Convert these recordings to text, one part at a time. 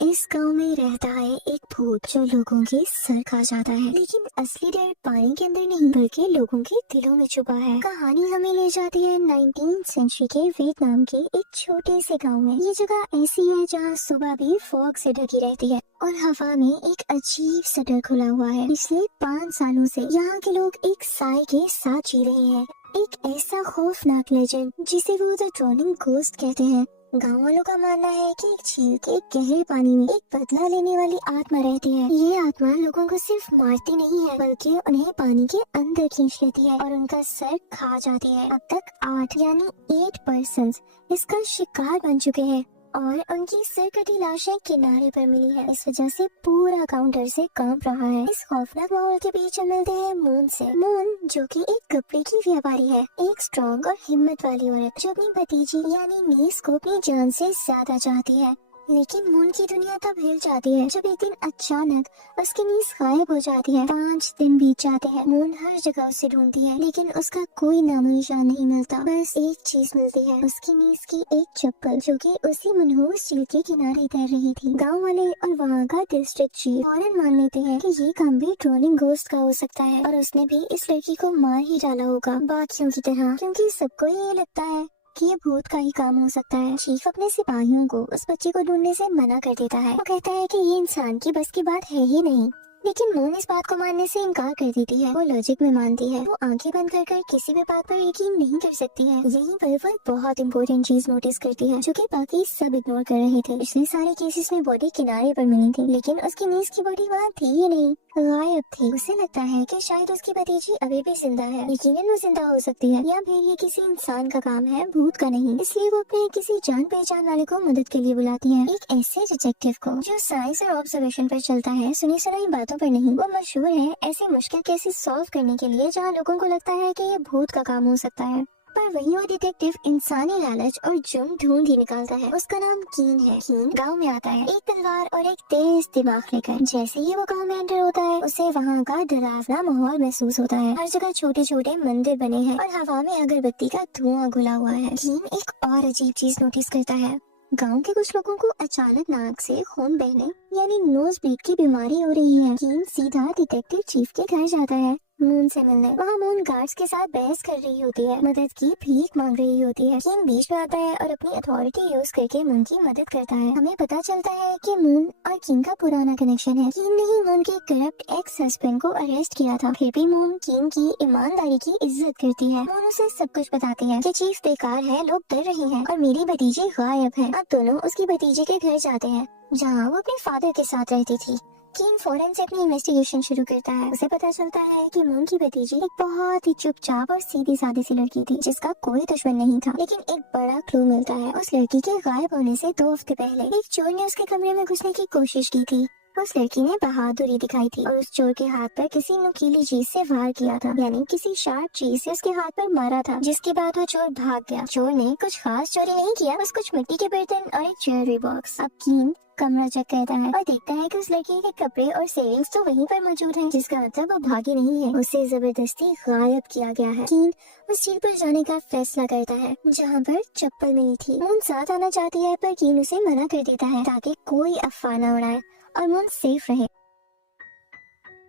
इस गांव में रहता है एक भूत जो लोगों के सर खा जाता है, लेकिन असली डर पानी के अंदर नहीं बल्कि लोगों के दिलों में छुपा है। कहानी हमें ले जाती है 19वीं सेंचुरी के वियतनाम के एक छोटे से गांव में। ये जगह ऐसी है जहाँ सुबह भी फॉग से ढकी रहती है और हवा में एक अजीब सा डर खुला हुआ है। पिछले 5 सालों से यहाँ के लोग एक साए के साथ जी रहे हैं, एक ऐसा खौफनाक लेजेंड जिसे वो द ट्रॉलिंग घोस्ट कहते हैं। गाँव वालों का मानना है कि एक झील के गहरे पानी में एक बदला लेने वाली आत्मा रहती है। ये आत्मा लोगों को सिर्फ मारती नहीं है बल्कि उन्हें पानी के अंदर खींच लेती है और उनका सर खा जाती है। अब तक 8 यानी 8 पर्सन्स इसका शिकार बन चुके हैं और उनकी सिर कटी लाशें किनारे पर मिली है। इस वजह से पूरा गांव डर से कांप रहा है। इस खौफनाक माहौल के बीच हम मिलते हैं मून से। मून जो कि एक कपड़े की व्यापारी है, एक स्ट्रॉन्ग और हिम्मत वाली औरत जो अपनी भतीजी यानी नीस को अपनी जान से ज्यादा चाहती है। लेकिन मून की दुनिया तब हिल जाती है जब एक दिन अचानक उसकी नीस गायब हो जाती है। 5 दिन बीत जाते हैं। मून हर जगह उसे ढूंढती है लेकिन उसका कोई नामो निशान नहीं मिलता। बस एक चीज मिलती है, उसकी नीस की एक चप्पल जो कि उसी मनहूस झील के किनारे तैर रही थी। गांव वाले और वहाँ का डिस्ट्रिक्ट चीफ फौरन मान लेते हैं कि ये काम भी ट्रॉलिंग घोस्ट का हो सकता है और उसने भी इस लड़की को मार ही डाला होगा बाकियों की तरह, क्योंकि सबको ये लगता है कि ये भूत का ही काम हो सकता है। चीफ अपने सिपाहियों को उस बच्चे को ढूंढने से मना कर देता है। वो कहता है कि ये इंसान की बस की बात है ही नहीं। लेकिन मून इस बात को मानने से इनकार कर देती है। वो लॉजिक में मानती है। वो आंखें बंद कर किसी भी बात पर यकीन नहीं कर सकती है। यहीं पर वो एक बहुत इंपॉर्टेंट चीज नोटिस करती है जो कि बाकी सब इग्नोर कर रहे थे। पिछले सारे केसेस में बॉडी किनारे पर मिली थी लेकिन उसकी नीज की बॉडी वहाँ थी ही नहीं, गायब थी। उसे लगता है कि शायद उसकी भतीजी अभी भी जिंदा है। यकीनन वो जिंदा हो सकती है या फिर ये किसी इंसान का काम है, भूत का नहीं। इसलिए वो अपने किसी जान पहचान वाले को मदद के लिए बुलाती है, एक ऐसे डिटेक्टिव को जो साइंस और ऑब्जर्वेशन पर चलता है, सुनी सुनाई बातों पर नहीं। वो मशहूर है ऐसे मुश्किल केसेस सॉल्व करने के लिए जहाँ लोगों को लगता है कि ये भूत का काम हो सकता है। पर वही वो डिटेक्टिव इंसानी लालच और जुर्म ढूंढ ही निकालता है। उसका नाम कीन है। कीन गांव में आता है एक तलवार और एक तेज दिमाग लेकर। जैसे ही वो गांव में एंटर होता है उसे वहाँ का डरावना माहौल महसूस होता है। हर जगह छोटे छोटे मंदिर बने हैं और हवा में अगरबत्ती का धुआं घुला हुआ है। कीन एक और अजीब चीज नोटिस करता है। गांव के कुछ लोगों को अचानक नाक से खून बहने यानी नोज ब्लीड की बीमारी हो रही है। कीन सीधा डिटेक्टिव चीफ के घर जाता है मून से मिलने। वहाँ मून गार्ड्स के साथ बहस कर रही होती है, मदद की भीख मांग रही होती है। कीन बीच में आता है और अपनी अथॉरिटी यूज करके मून की मदद करता है। हमें पता चलता है कि मून और कीन का पुराना कनेक्शन है। कीन ने ही मून के करप्ट एक्स हस्बैंड को अरेस्ट किया था। फिर भी मून कीन की ईमानदारी की इज्जत करती है। मून उसे सब कुछ बताती है कि चीफ बेकार है, लोग डर रहे हैं और मेरी भतीजी गायब है। अब दोनों उसकी भतीजी के घर जाते हैं जहाँ वो अपने फादर के साथ रहती थी। कीन फौरन से अपनी इन्वेस्टिगेशन शुरू करता है। उसे पता चलता है कि मून की भतीजी एक बहुत ही चुपचाप और सीधी सादी सी लड़की थी जिसका कोई दुश्मन नहीं था। लेकिन एक बड़ा क्लू मिलता है। उस लड़की के गायब होने से 2 हफ्ते पहले एक चोर ने उसके कमरे में घुसने की कोशिश की थी। उस लड़की ने बहादुरी दिखाई थी और उस चोर के हाथ पर किसी नुकीली चीज से वार किया था, यानी किसी शार्प चीज से उसके हाथ पर मारा था, जिसके बाद वो चोर भाग गया। चोर ने कुछ खास चोरी नहीं किया, बस कुछ मिट्टी के बर्तन और एक ज्वेलरी बॉक्स। अब कीन कमरा चेक करता है और देखता है कि उस लड़की के कपड़े और सेविंग्स तो वहीं पर मौजूद हैं, जिसका मतलब वो भागी नहीं है, उसे जबरदस्ती गायब किया गया है। कीन उस झील पर जाने का फैसला करता है जहाँ पर चप्पल मिली थी। मून साथ आना चाहती है पर कीन उसे मना कर देता है ताकि कोई अफवाह न उड़ाए और मून सेफ रहे।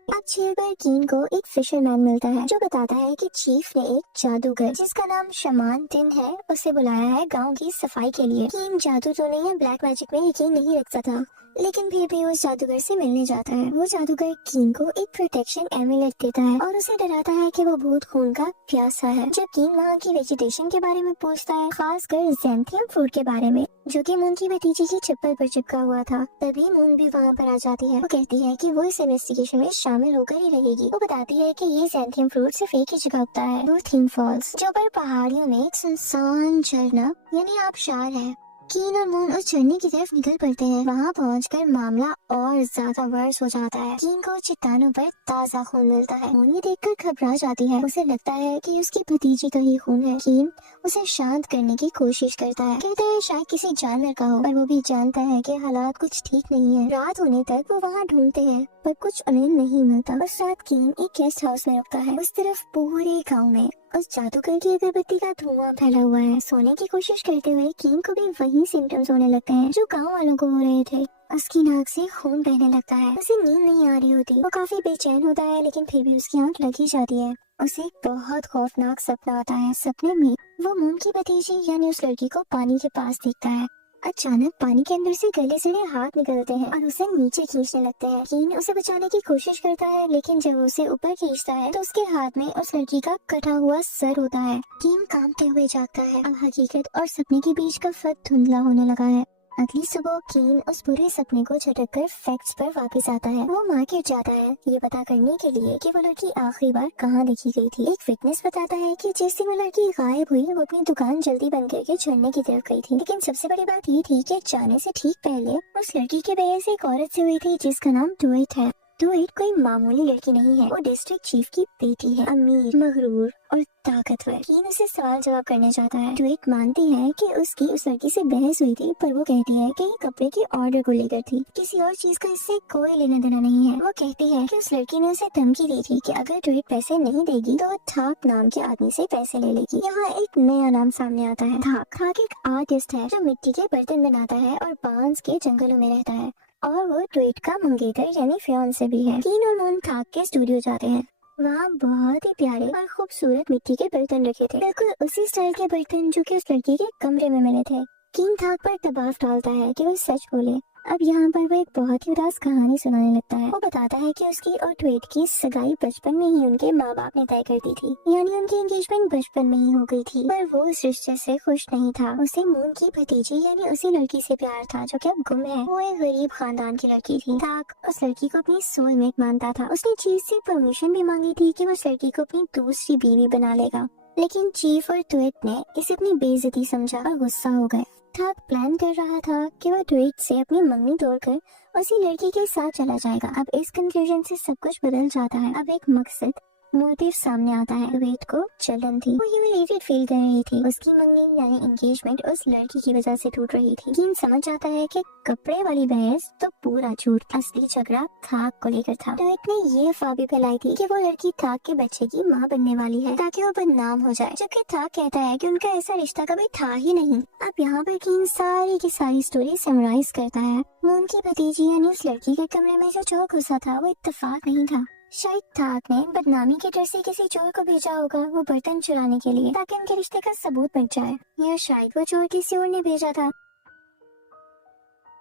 अब झील पर कीन को एक फिशरमैन मिलता है जो बताता है कि चीफ ने एक जादूगर जिसका नाम शमान दिन है उसे बुलाया है गांव की सफाई के लिए। कीन जादू तो नहीं है, ब्लैक मैजिक में यकीन नहीं रखता था, लेकिन फिर भी उस जादूगर से मिलने जाता है। वो जादूगर कीन को एक प्रोटेक्शन एमुलेट देता है और उसे डराता है कि वो भूत खून का प्यासा है। जब कीन वहाँ की वेजिटेशन के बारे में पूछता है, खासकर ज़ैंथियम फ्रूट के बारे में जो कि मून की भतीजी की चप्पल पर चिपका हुआ था, तभी मून भी वहाँ पर आ जाती है। वो कहती है कि वो इस इन्वेस्टिगेशन में शामिल होकर ही रहेगी। वो बताती है कि ये ज़ैंथियम फ्रूट सिर्फ एक ही जगह उगता है, वो थीम फॉल्स, जो पर पहाड़ियों में एक सुनसान झरना यानी आबशार है। कीन और मून उस झरने की तरफ निकल पड़ते हैं। वहाँ पहुंचकर मामला और ज्यादा वर्स हो जाता है। कीन को चट्टानों पर ताज़ा खून मिलता है। मून ये देखकर घबरा जाती है। उसे लगता है कि उसकी भतीजी का ही खून है। कीन उसे शांत करने की कोशिश करता है, कहता है शायद किसी जानवर का हो, पर वो भी जानता है कि हालात कुछ ठीक नहीं है। रात होने तक वो वहाँ ढूंढते हैं पर कुछ उन्हें नहीं मिलता। उस रात कीन एक गेस्ट हाउस में रुकता है। उस तरफ पूरे गाँव में उस जादूगर की अगरबत्ती का धुआं फैला हुआ है। सोने की कोशिश करते हुए कीन को भी वही सिम्टम्स होने लगते हैं जो गांव वालों को हो रहे थे। उसकी नाक से खून बहने लगता है। उसे नींद नहीं आ रही होती, वो काफी बेचैन होता है, लेकिन फिर भी उसकी आंख लग ही जाती है। उसे एक बहुत खौफनाक सपना आता है। सपने में वो मून की भतीजी यानी उस लड़की को पानी के पास देखता है। अचानक पानी के अंदर से गले सड़े हाथ निकलते हैं और उसे नीचे खींचने लगते हैं। कीन उसे बचाने की कोशिश करता है, लेकिन जब उसे ऊपर खींचता है तो उसके हाथ में उस लड़की का कटा हुआ सर होता है। कीन कांपते हुए जागता है। अब हकीकत और सपने के बीच का फर्क धुंधला होने लगा है। अगली सुबह कीन उस बुरे सपने को झटक कर फैक्ट्स पर वापस आता है। वो मार्केट जाता है ये पता करने के लिए कि वो लड़की आखिरी बार कहाँ देखी गई थी। एक विटनेस बताता है कि जिस दिन वो लड़की गायब हुई वो अपनी दुकान जल्दी बंद करके झरने की तरफ गई थी। लेकिन सबसे बड़ी बात ये थी कि जाने से ठीक पहले उस लड़की के बहस एक औरत से हुई थी जिसका नाम डुएट है। डुएट कोई मामूली लड़की नहीं है, वो डिस्ट्रिक्ट चीफ की बेटी है, अमीर, मगरूर और ताकतवर। कीन उसे सवाल जवाब करने जाता है। डुएट मानती है कि उसकी उस लड़की से बहस हुई थी, पर वो कहती है कि ये कपड़े के ऑर्डर को लेकर थी, किसी और चीज का इससे कोई लेना देना नहीं है। वो कहती है कि उस लड़की ने उसे धमकी दी थी कि अगर डुएट पैसे नहीं देगी तो वो थाक नाम के आदमी से पैसे ले लेगी। यहाँ एक नया नाम सामने आता है, थाक। थाक एक आर्टिस्ट है जो मिट्टी के बर्तन बनाता है और बांस के जंगलों में रहता है, और वो डुएट का मंगेतर यानी फियांसे भी है। कीन और मून थाक के स्टूडियो जाते हैं। वहाँ बहुत ही प्यारे और खूबसूरत मिट्टी के बर्तन रखे थे, बिल्कुल उसी स्टाइल के बर्तन जो कि उस लड़की के कमरे में मिले थे। कीन थाक पर दबाव डालता है कि वो सच बोले। अब यहाँ पर वो एक बहुत ही उदास कहानी सुनाने लगता है। वो बताता है कि उसकी और डुएट की सगाई बचपन में ही उनके माँ बाप ने तय कर दी थी, यानी उनकी एंगेजमेंट बचपन में ही हो गई थी। पर वो उस रिश्ते से खुश नहीं था। उसे मून की भतीजी यानी उसी लड़की से प्यार था जो कि अब गुम है। वो एक गरीब खानदान की लड़की थी। थाक उस लड़की को अपनी सोलमेट मानता था। उसने चीफ से परमिशन भी मांगी थी कि वो उस लड़की को अपनी दूसरी बीवी बना लेगा, लेकिन चीफ और डुएट ने इसे अपनी बेइज्जती समझा और गुस्सा हो गए। थाक प्लान कर रहा था कि वह डुएट से अपनी मंगनी तोड़कर उसी लड़की के साथ चला जाएगा। अब इस कंफ्यूजन से सब कुछ बदल जाता है। अब एक मकसद मोटिव सामने आता है। डुएट को जलन थी, वो ह्यूमिलेटेड फील कर रही थी। उसकी मंगनी यानी एंगेजमेंट उस लड़की की वजह से टूट रही थी। कीन समझ जाता है कि कपड़े वाली बहस तो पूरा झूठ, असली झगड़ा थाक को लेकर था। डुएट ने ये अफवाह भी फैलाई थी कि वो लड़की थाक के बच्चे की माँ बनने वाली है ताकि वो बदनाम हो जाए, जबकि थाक कहता है कि उनका ऐसा रिश्ता कभी था ही नहीं। अब यहाँ पर कीन सारी की सारी स्टोरी समराइज करता है। मून की भतीजी यानी उस लड़की के कमरे में जो चोर घुसा था वो इत्तेफाक नहीं था। शायद थाक ने बदनामी के डर से किसी चोर को भेजा होगा वो बर्तन चुराने के लिए, ताकि उनके रिश्ते का सबूत मिल जाए, या शायद वो चोर किसी और ने भेजा था।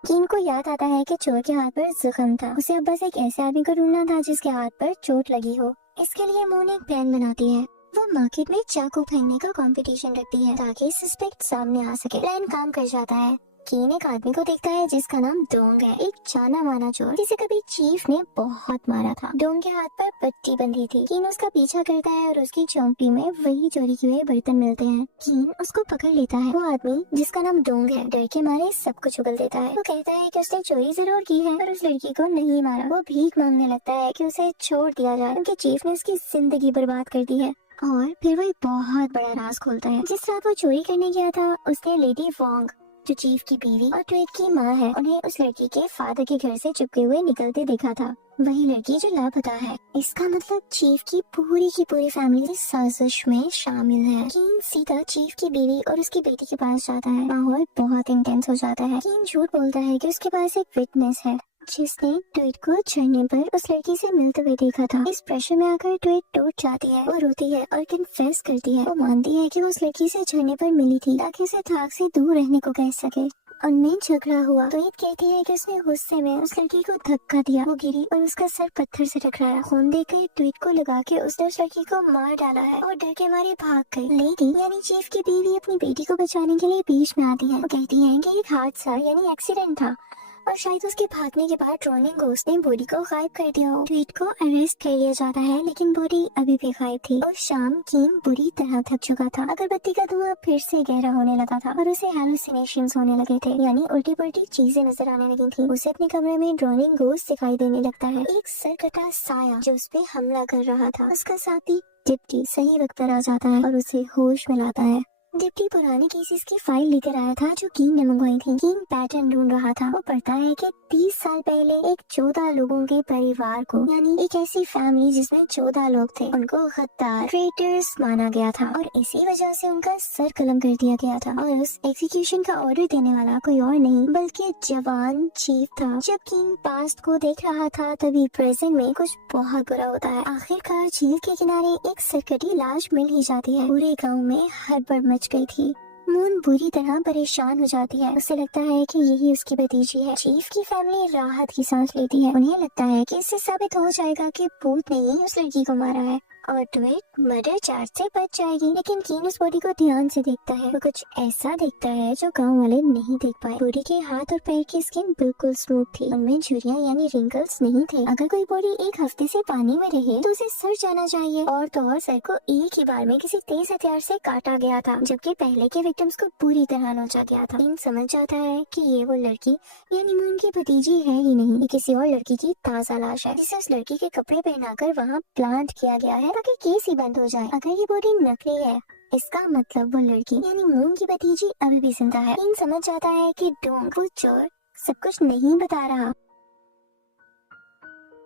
कीन को याद आता है कि चोर के हाथ पर जख्म था। उसे अब बस एक ऐसे आदमी को ढूंढना था जिसके हाथ पर चोट लगी हो। इसके लिए मून एक प्लान बनाती है। वो मार्केट में चाकू फेंकने का कंपटीशन रखती है ताकि सस्पेक्ट सामने आ सके। प्लान काम कर जाता है। कीन एक आदमी को देखता है जिसका नाम डोंग है, एक जाना माना चोर जिसे कभी चीफ ने बहुत मारा था। डोंग के हाथ पर पट्टी बंधी थी। कीन उसका पीछा करता है और उसकी चौंपड़ी में वही चोरी किए हुए बर्तन मिलते हैं। कीन उसको पकड़ लेता है। वो आदमी जिसका नाम डोंग है डर के मारे सब कुछ उगल देता है। वो कहता है कि उसने चोरी जरूर की है पर उस लड़की को नहीं मारा। वो भीख मांगने लगता है कि उसे छोड़ दिया जाए क्योंकि चीफ ने उसकी जिंदगी बर्बाद कर दी है। और फिर वो एक बहुत बड़ा राज खोलता है। जिस रात वो चोरी करने गया था उसने लेडी वोंग जो चीफ की बीवी और डुएट की माँ है उन्हें उस लड़की के फादर के घर से चुपके हुए निकलते देखा था। वही लड़की जो लापता है। इसका मतलब चीफ की पूरी फैमिली इस साजिश में शामिल है। कीन सीधा चीफ की बीवी और उसकी बेटी के पास जाता है। माहौल बहुत इंटेंस हो जाता है। कीन झूठ बोलता है कि उसके पास एक विटनेस है जिसने डुएट को झरने पर उस लड़की से मिलते हुए देखा था। इस प्रेशर में आकर डुएट टूट जाती है। वो रोती है और कन्फेस करती है। वो मानती है कि वो उस लड़की से झरने पर मिली थी ताकि उसे थाक से दूर रहने को कह सके। उनमें झगड़ा हुआ। डुएट कहती है कि उसने गुस्से में उस लड़की को धक्का दिया। वो गिरी और उसका सर पत्थर से टकराया। खून देखकर डुएट को लगा के उसने उस लड़की को मार डाला है और डर के मारे भाग गई। लेडी यानी चीफ की बीवी अपनी बेटी को बचाने के लिए बीच में आती है। वो कहती है कि एक हादसा यानी एक्सीडेंट था और शायद उसके भागने के बाद ट्रोलिंग घोस्ट ने बॉडी को गायब कर दिया हो। डुएट को अरेस्ट कर लिया जाता है लेकिन बॉडी अभी भी गायब थी। और शाम कीन बुरी तरह थक चुका था। अगरबत्ती का धुआं फिर से गहरा होने लगा था और उसे हेलुसिनेशंस होने लगे थे, यानी उल्टी पुल्टी चीजें नजर आने लगी थी। उसे अपने कमरे में ड्रोनिंग घोस्ट दिखाई देने लगता है। एक सरकटा साया जो उस पे हमला कर रहा था। उसका साथी डिप्टी सही वक्त पर आ जाता है और उसे होश में लाता है। डिप्टी पुराने केसेस की फाइल लेकर आया था जो कीन ने मंगवाई थी। कीन पैटर्न ढूंढ रहा था। वो पढ़ता है कि 30 साल पहले एक 14 लोगों के परिवार को, यानी एक ऐसी फैमिली जिसमें 14 लोग थे, उनको गद्दार, ट्रेटर्स माना गया था और इसी वजह से उनका सर कलम कर दिया गया था। और उस एग्जीक्यूशन का ऑर्डर देने वाला कोई और नहीं बल्कि जवान चीफ था। जब कीन पास्ट को देख रहा था तभी प्रेजेंट में कुछ बहुत बुरा होता है। आखिरकार झील के किनारे एक सरकटी लाश मिल ही जाती है। पूरे गाँव में हड़बड़ मच गई थी। मून बुरी तरह परेशान हो जाती है। उसे लगता है कि यही उसकी भतीजी है। चीफ की फैमिली राहत की सांस लेती है। उन्हें लगता है कि इससे साबित हो जाएगा कि भूत ने ही उस लड़की को मारा है और ट्विट मर्डर चार्ज से बच जाएगी। लेकिन कीन उस बॉडी को ध्यान से देखता है। वो कुछ ऐसा देखता है जो गांव वाले नहीं देख पाए। बॉडी के हाथ और पैर की स्किन बिल्कुल स्मूथ थी। उनमें झुर्रियां यानी रिंकल्स नहीं थे। अगर कोई बॉडी एक हफ्ते से पानी में रहे तो उसे सड़ जाना चाहिए। और तो और सर को एक ही बार में किसी तेज हथियार से काटा गया था, जबकि पहले के विक्टिम्स को पूरी तरह नोचा गया था। कीन समझ जाता है कि ये वो लड़की यानी मून की भतीजी है ही नहीं, ये किसी और लड़की की ताजा लाश है जिसे उस लड़की के कपड़े पहनाकर वहाँ प्लांट किया गया है ताकि केस ही बंद हो जाए। अगर ये बॉडी नकली है इसका मतलब वो लड़की यानी मून की भतीजी अभी भी जिंदा है। कीन समझ जाता है कि डोंग वो चोर सब कुछ नहीं बता रहा।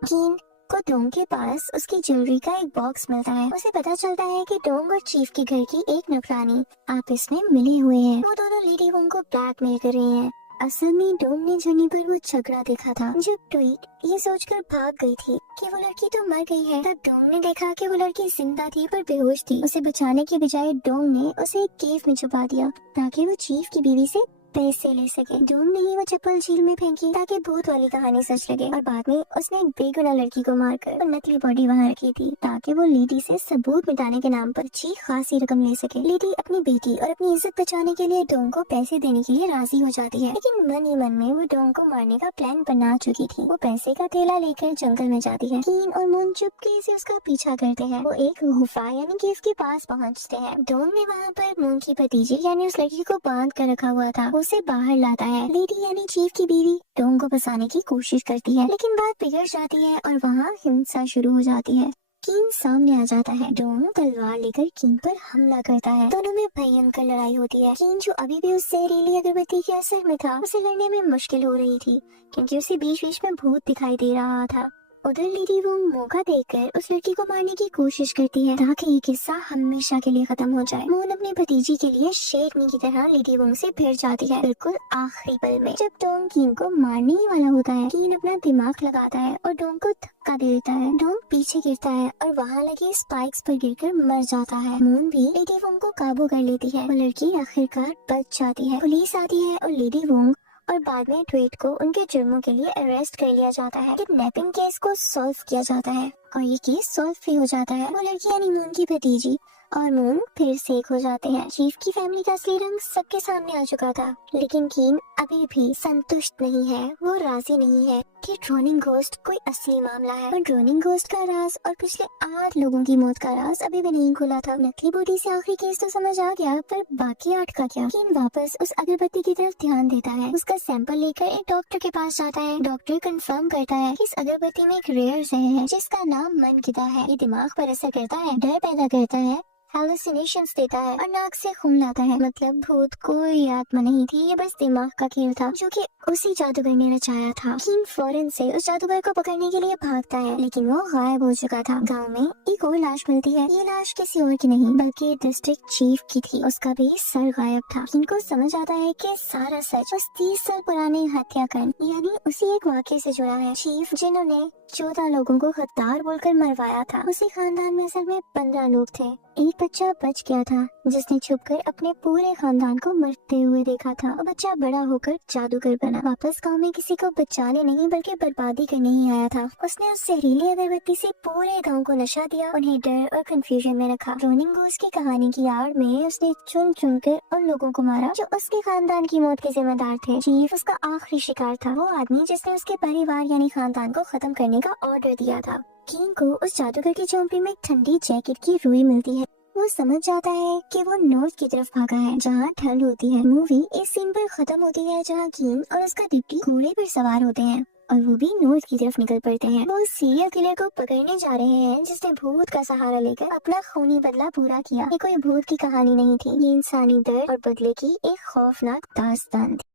कीन को डोंग के पास उसकी ज्वेलरी का एक बॉक्स मिलता है। उसे पता चलता है कि डोंग और चीफ के घर की एक नौकरानी आपस में मिले हुए हैं। वो दोनों लेडी वोंग को ब्लैकमेल कर रही हैं। असल में डोंग ने जर्नी पर वो झगड़ा देखा था। जब ट्वीट ये सोचकर भाग गई थी कि वो लड़की तो मर गई है, तब डोंग ने देखा कि वो लड़की जिंदा थी पर बेहोश थी। उसे बचाने की बजाय डोंग ने उसे एक केव में छुपा दिया ताकि वो चीफ की बीवी से पैसे ले सके। डोंग ने ही वो चप्पल झील में फेंकी ताकि भूत वाली कहानी सच लगे। और बाद में उसने एक बेगुनाह लड़की को मारकर वो नकली बॉडी वहाँ रखी थी ताकि वो लेडी से सबूत मिटाने के नाम पर अच्छी खासी रकम ले सके। लेडी अपनी बेटी और अपनी इज्जत बचाने के लिए डोंग को पैसे देने के लिए राजी हो जाती है, लेकिन मन ही मन में वो डोंग को मारने का प्लान बना चुकी थी। वो पैसे का थैला लेकर जंगल में जाती है। कीन और मून चुपके से उसका पीछा करते हैं। वो एक गुफा यानी केव के पास पहुँचते हैं। डोंग ने वहाँ पर मून की भतीजी यानी उस लड़की को बांध कर रखा हुआ था, उसे बाहर लाता है। लेडी यानी चीफ की बीवी डोंग को बचाने की कोशिश करती है, लेकिन बात बिगड़ जाती है और वहाँ हिंसा शुरू हो जाती है। कीन सामने आ जाता है। डोंग तलवार लेकर कीन पर हमला करता है। दोनों में भयंकर लड़ाई होती है। कीन जो अभी भी उस जहरीली अगरबत्ती के असर में था, उसे लड़ने में मुश्किल हो रही थी क्योंकि उसे बीच बीच में भूत दिखाई दे रहा था। उधर लेडी वोंग मौका देखकर उस लड़की को मारने की कोशिश करती है ताकि ये किस्सा हमेशा के लिए खत्म हो जाए। मून अपनी भतीजी के लिए शेरनी की तरह लेडी वोंग से भिड़ जाती है बिल्कुल आखिरी पल में। जब डोंग कीन को मारने ही वाला होता है, कीन अपना दिमाग लगाता है और डोंग को धक्का दे देता है। डोंग पीछे गिरता है और वहाँ लगे स्पाइक्स पर गिरकर मर जाता है। मून भी लेडी वोंग को काबू कर लेती है। वो लड़की आखिरकार बच जाती है। पुलिस आती है और लेडी वोंग और बाद में ट्वेट को उनके जुर्मों के लिए अरेस्ट कर लिया जाता है। किडनैपिंग केस को सॉल्व किया जाता है और ये केस सॉल्व भी हो जाता है। वो लड़की यानी मून की भतीजी और मून फिर से एक हो जाते हैं। चीफ की फैमिली का असली रंग सबके सामने आ चुका था, लेकिन कीन अभी भी संतुष्ट नहीं है। वो राजी नहीं है कि ड्रोनिंग घोस्ट कोई असली मामला है। और ड्रोनिंग घोस्ट का राज और पिछले 8 लोगों की मौत का राज अभी भी नहीं खुला था। नकली बॉडी से आखिरी केस तो समझ आ गया, पर बाकी 8 का क्या? कीन वापस उस अगरबत्ती की तरफ ध्यान देता है। उसका सैंपल लेकर एक डॉक्टर के पास जाता है। डॉक्टर कंफर्म करता है कि इस अगरबत्ती में एक रेयर जहर है जिसका नाम मनकिदा है। ये दिमाग पर असर करता है, डर पैदा करता है, हेलुसिनेशंस देता है और नाक से खून लाता है। मतलब भूत कोई आत्मा नहीं थी, ये बस दिमाग का खेल था जो कि उसी जादूगर ने रचाया था। कीन फौरन से उस जादूगर को पकड़ने के लिए भागता है, लेकिन वो गायब हो चुका था। गांव में एक और लाश मिलती है। ये लाश किसी और की नहीं बल्कि डिस्ट्रिक्ट चीफ की थी। उसका भी सर गायब था। कीन को समझ आता है कि सारा सच उस 30 साल पुराने हत्याकांड यानी उसी एक वाक्य से जुड़ा है। चीफ जिन्होंने 14 लोगों को गद्दार बोलकर मरवाया था, उसी खानदान में असल में 15 लोग थे। एक बच्चा बच गया था जिसने छुपकर अपने पूरे खानदान को मरते हुए देखा था। और बच्चा बड़ा होकर जादूगर बना। वापस गांव में किसी को बचाने नहीं बल्कि बर्बादी करने ही आया था। उसने उस जहरीली अगरबत्ती से पूरे गांव को नशा दिया, उन्हें डर और कंफ्यूजन में रखा। ड्रोनिंग घोस्ट की कहानी की आड़ में उसने चुन चुन कर उन लोगों को मारा जो उसके खानदान की मौत के जिम्मेदार थे। चीफ उसका आखिरी शिकार था, वो आदमी जिसने उसके परिवार यानी खानदान को खत्म करने का ऑर्डर दिया था। कीन को उस जादूगर की झोंपड़ी में ठंडी जैकेट की रुई मिलती है। वो समझ जाता है कि वो नॉर्थ की तरफ भागा है जहाँ ठंड होती है। मूवी इस सीन पर खत्म होती है जहाँ कीन और उसका डिप्टी घोड़े पर सवार होते हैं और वो भी नॉर्थ की तरफ निकल पड़ते हैं। वो सीरियल किलर को पकड़ने जा रहे हैं जिसने भूत का सहारा लेकर अपना खूनी बदला पूरा किया। ये कोई भूत की कहानी नहीं थी, ये इंसानी दर्द और बदले की एक खौफनाक दास्तान थी।